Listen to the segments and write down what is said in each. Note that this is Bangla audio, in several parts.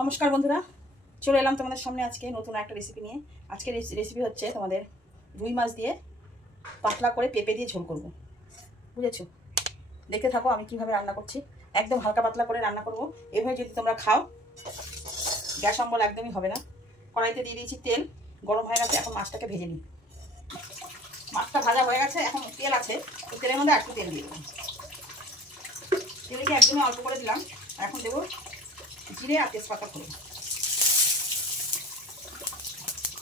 নমস্কার বন্ধুরা, চলে এলাম তোমাদের সামনে আজকে নতুন একটা রেসিপি নিয়ে। আজকের রেসিপি হচ্ছে তোমাদের রুই মাছ দিয়ে পাতলা করে পেঁপে দিয়ে ঝোল করব, বুঝেছো? দেখতে থাকো আমি কিভাবে রান্না করছি। একদম হালকা পাতলা করে রান্না করব। এভাবে যদি তোমরা খাও গ্যাস অম্বল একদমই হবে না। কড়াইতে দিয়ে দিয়েছি তেল, গরম হয়ে গেছে। এখন মাছটাকে ভেজে নিই। মাছটা ভাজা হয়ে গেছে, এখন তেল আছে, তেলের মধ্যে একটু তেল দিয়ে দিলাম। তেলকে একদমই অল্প করে দিলাম। এখন দেবো জিরে আর তেজপাতা করে।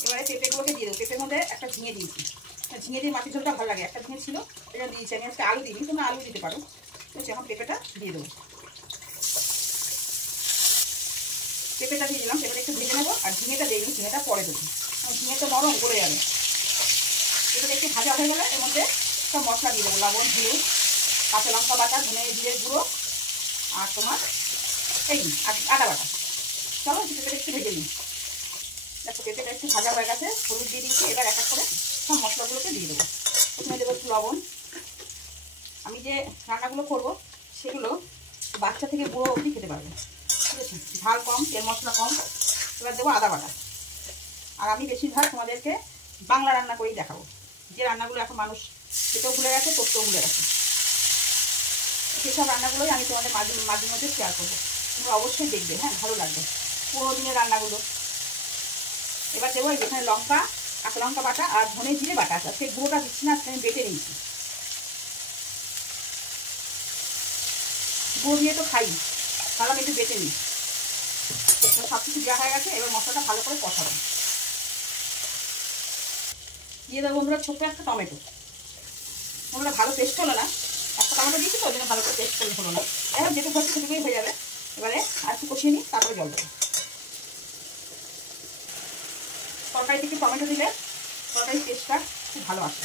এবারে পেঁপেগুলোকে দিয়ে দেবো। পেঁপের মধ্যে একটা ঝিঙে দিয়েছি, ঝিঙে দিয়ে মাটির ঝোলটা ভালো লাগে। একটা ঝিঙে ছিল, এটা দিয়েছি আমি। আজকে আলু দিইনি, তোমরা আলু দিতে পারো। তো এখন পেঁপেটা দিয়ে দেবো। পেঁপেটা দিয়ে দিলাম, পেঁপেটা একটু ভেজে নেবো। আর ঝিঙেটা দিয়ে দিই, ঝিঙেটা পরে দেবো। ঝিঙেটা নরম গলে যাবে। পেঁপেটা একটু ভাজা হয়ে গেলে এর মধ্যে সব মশলা দিয়ে দেবো। লবণ, হলুদ, কাঁচা লঙ্কা বাটা, ধনে জিরে গুঁড়ো আর তোমার এই আদা বাটা। চলো পেঁপেটা একটু ভেজে নিই। দেখো পেঁপেটা একটু ভাজা হয়ে গেছে, হলুদ দিয়ে দিয়েছি। এবার এক এক করে সব মশলাগুলোকে দিয়ে দেবো। প্রথমে দেবো একটু লবণ। আমি যে রান্নাগুলো করবো সেগুলো বাচ্চা থেকে বুড়ো অবধি খেতে পারবে, ঠিক আছে? ঝাল কম, তেল মশলা কম। এবার দেবো আদা বাটা। আর আমি বেশিরভাগ তোমাদেরকে বাংলা রান্না করেই দেখাবো, যে রান্নাগুলো এখন মানুষ খেতেও ভুলে গেছে, করতেও ভুলে গেছে। সেসব রান্নাগুলোই আমি তোমাদের মাঝে মধ্যে শেয়ার করবো। তোমরা অবশ্যই দেখবে, হ্যাঁ, ভালো লাগবে পুরোনো দিনের রান্নাগুলো। এবার দেবো এখানে লঙ্কা, কাঁচা লঙ্কা বাটা আর ধনে জিরে বাটা আছে। সেই গুঁড়োটা দিচ্ছি না, আজকে আমি বেটে নিয়েছি। গুঁড়ো দিয়ে তো খাই, তাহলে আমি একটু বেটে নিই। সব কিছু দেওয়া হয়ে গেছে। এবার মশলাটা ভালো করে কষাবো। দিয়ে দেবো বন্ধুরা ছোট্ট একটা টমেটো। তোমরা ভালো পেস্ট হলো না, একটা টমেটো দিয়েছি তো, ওই জন্য ভালো করে পেস্ট করলে হলো না। এখন যেটুকু হচ্ছে সেটুকুই হয়ে যাবে। এবারে আর একটু কষিয়ে নিই, তারপরে জল দেবো। তরকারি থেকে টমেটো দিলে তরকারির টেস্টটা খুব ভালো আসে।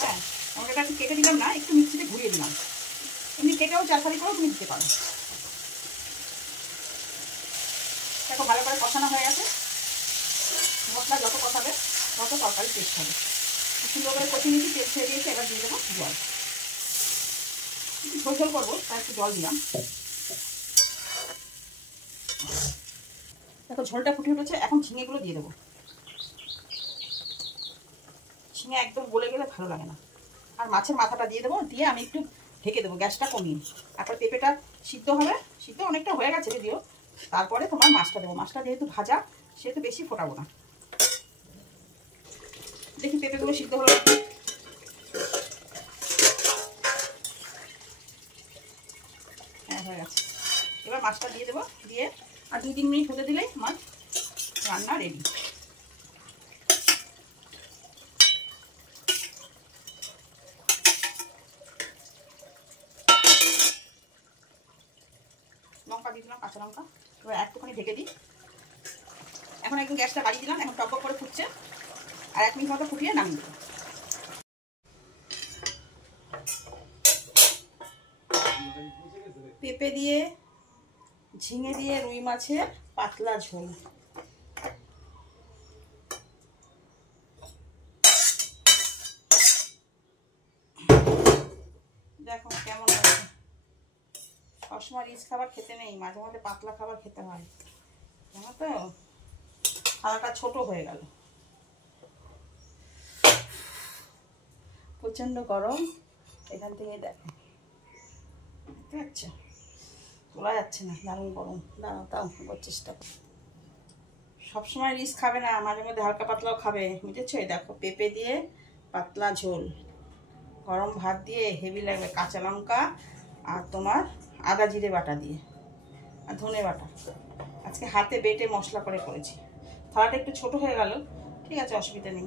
হ্যাঁ, টমেটোটা একটু কেটে দিলাম না, একটু মিক্সিতে ঘুরিয়ে দিলাম। এমনি কেটেও চারখালি করেও তুমি দিতে পারো। দেখো ভালো করে কষানো হয়ে গেছে। মশলা যত কষাবে তত তরকারি টেস্ট হবে। সুন্দর করে কষিয়ে নিয়েছি, তেল ছেড়ে দিয়েছি। এবার দিয়ে দেবো জল। ঝোল ঝোল করবো, তাই একটু জল দিলাম। দেখো ঝোলটা ফুটে উঠেছে। এখন ঝিঙেগুলো দিয়ে দেবো। ঝিঙে একদম গলে গেলে ভালো লাগে না। আর মাছের মাথাটা দিয়ে দেবো, দিয়ে আমি একটু ঢেকে দেবো, গ্যাসটা কমিয়ে। তারপর পেঁপেটা সিদ্ধ হবে, সিদ্ধ অনেকটা হয়ে গেছে যদিও। তারপরে তোমার মাছটা দেবো। মাছটা যেহেতু ভাজা, সেহেতু বেশি ফোটাবো না। দেখি পেঁপেগুলো সিদ্ধ হলো। হ্যাঁ, হয়ে গেছে। এবার মাছটা দিয়ে দেবো। দিয়ে আর 2-3 মিনিট হতে দিলেই আমার রান্না রেডি। লঙ্কা দিয়ে দিলাম, কাঁচা লঙ্কা। এবার একটুখানি ঢেকে দিই। এখন একদম গ্যাসটা বাড়িয়ে দিলাম। এখন টক করে ফুটছে। আর 1 মিনিট মতো ফুটিয়ে নামিয়ে দেবো। পেঁপে দিয়ে ঝিঙে দিয়ে রুই মাছের পাতলা ঝোল। দেখো কেমন হয়েছে। সবসময় রিচ খাবার খেতে নেই, মাঝে মাঝে পাতলা খাবার খেতে হয়, জানো তো? থালাটা ছোট হয়ে গেল। প্রচন্ড গরম। এখান থেকে দেখো, দেখতে পাচ্ছ? তোলা যাচ্ছে না, দারুণ গরম। দাঁড়াও, তাও চেষ্টা করো। সবসময় রিচ খাবে না, মাঝে মধ্যে হালকা পাতলাও খাবে, বুঝেছো? এই দেখো পেঁপে দিয়ে পাতলা ঝোল, গরম ভাত দিয়ে হেভি লাগবে। কাঁচা লঙ্কা আর তোমার আদা জিরে বাটা দিয়ে আর ধনে বাটা। আজকে হাতে বেটে মশলা করে করেছি। থালাটা একটু ছোট হয়ে গেল, ঠিক আছে, অসুবিধা নেই।